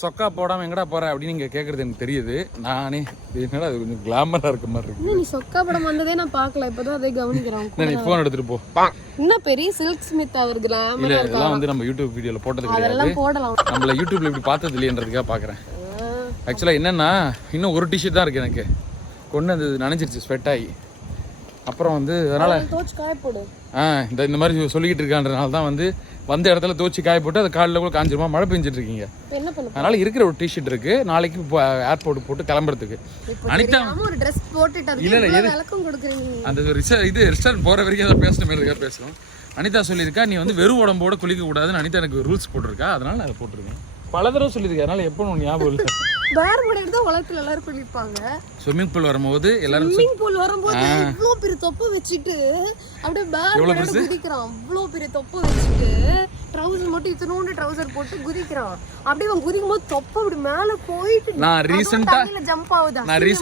சொக்கா போடாமல் எங்கடா போகிற அப்படின்னு நீங்கள் கேட்குறது எனக்கு தெரியுது. நானே என்னடா அது கொஞ்சம் கிளாமராக இருக்க மாதிரி இருக்கு. நீ சொக்கா படம் வந்ததே நான் பார்க்கல, இப்போதான் அதை கவனிக்கிறேன். நீ ஃபோன் எடுத்துகிட்டு போ. இன்னும் பெரிய சில்க் ஸ்மித் அவர் கிளாமர். இல்லை இதெல்லாம் வந்து நம்ம யூடியூப் வீடியோவில் போட்டது கிடையாது. அதெல்லாம் போடலாம். நம்மள யூடியூப்ல இப்படி பார்த்தது இல்லையன்றதுக்காக பார்க்குறேன். ஆக்சுவலாக என்னென்னா இன்னும் ஒரு டிஷர்ட் தான் இருக்குது எனக்கு. கொண்டு அது நனைஞ்சிருச்சு ஸ்வெட் ஆகி. அப்புறம் வந்து அதனால் தோச்சு காய போடு. இந்த மாதிரி சொல்லிக்கிட்டு இருக்கான்றனால தான் வந்து வந்த இடத்துல தோச்சி காய போட்டு அது காலில் கூட காஞ்சிருமா. மழை பெஞ்சிட்டு இருக்கீங்க. என்ன பண்ண அதனால இருக்கிற ஒரு டிஷர்ட் இருக்கு. நாளைக்கு ஏர்போர்ட் போட்டு கிளம்புறதுக்கு. அனிதா ஒரு ட்ரெஸ் போட்டுட்டு அதுக்கு விளக்கம் கொடுக்குறீங்க. அந்த ரெஸ்டாரண்ட் போகிற வரைக்கும் அதை பேசின மாதிரி இருக்கா பேசுகிறோம். அனிதா சொல்லியிருக்கா நீ வந்து வெறும் உடம்போட குளிக்க கூடாதுன்னு. அனிதா எனக்கு ரூல்ஸ் போட்டிருக்கா, அதனால நான் அதை போட்டிருக்கேன். பல தடவை சொல்லியிருக்கேன், அதனால எப்போ ஒன்று ஞாபகம் இல்லை. பேர் போட எடுத்தா உலகத்துல எல்லாரும் குளிப்பாங்க. ஸ்விம்மிங் பூல் வரும்போது எல்லாரும் இவ்வளோ பெரிய தொப்பை வச்சுட்டு அப்படியே பேர் குதிக்கிறான். இவ்வளோ பெரிய தொப்பை வச்சுட்டு ட்ரௌசர் மட்டும் இத்தனோண்டு ட்ரௌசர் போட்டு குதிக்கிறான். அப்படியே அவன் குதிக்கும் போது தொப்பை அப்படி மேலே போயிட்டு நான் ரீசெண்டாக ஜம்ப் ஆகுது.